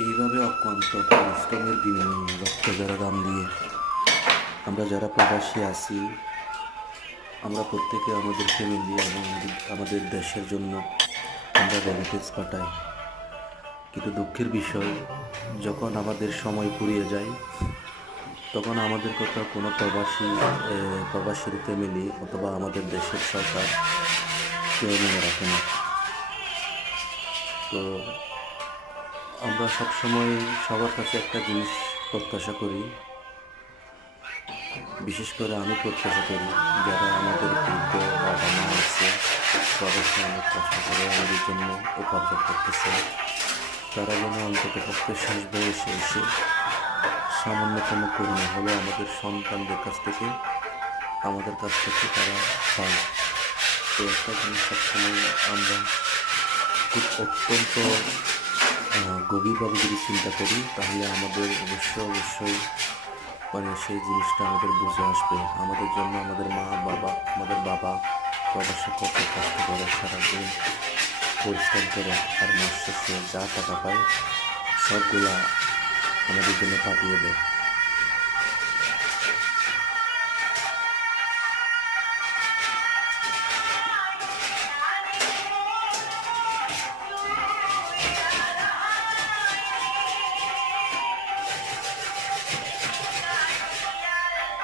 এইভাবে অক্লান্ত পরিশ্রমের বিনিময়ে রক্ত যারা দাম দিয়ে আমরা যারা প্রবাসী আছি, আমরা প্রত্যেকে আমাদের ফ্যামিলি এবং আমাদের দেশের জন্য আমরা রেমিটেন্স পাঠাই। কিন্তু দুঃখের বিষয়, যখন আমাদের সময় ফুরিয়ে যায় তখন আমাদের কথা কোনো প্রবাসীর ফ্যামিলি অথবা আমাদের দেশের সরকার কেউ মনে রাখে না। তো আমরা সবসময় সবার কাছে একটা জিনিস প্রত্যাশা করি, বিশেষ করে আমি প্রত্যাশা করি যারা আমাদের বৃদ্ধ বাবা মা আছে, প্রবাসে অনেক কষ্ট করে আমাদের জন্য উপার্জন করতেছে, তারা যেন অন্তত পক্ষে শেষ বয়সে এসে সামান্যতম করুণা হলো আমাদের সন্তানদের কাছ থেকে তারা পায়। তো একটা জিনিস সবসময় আমরা খুব অত্যন্ত গভীরভাবে যদি চিন্তা করি তাহলে আমাদের অবশ্যই সেই জিনিসটা আমাদের বুঝে আসবে। আমাদের জন্য আমাদের বাবা প্রবাসে কত কষ্ট করে সারাদিন পরিশ্রম করে, আর মাস শেষে যা টাকা পায় সবগুলা আমাদের জন্য পাঠিয়ে দেয়।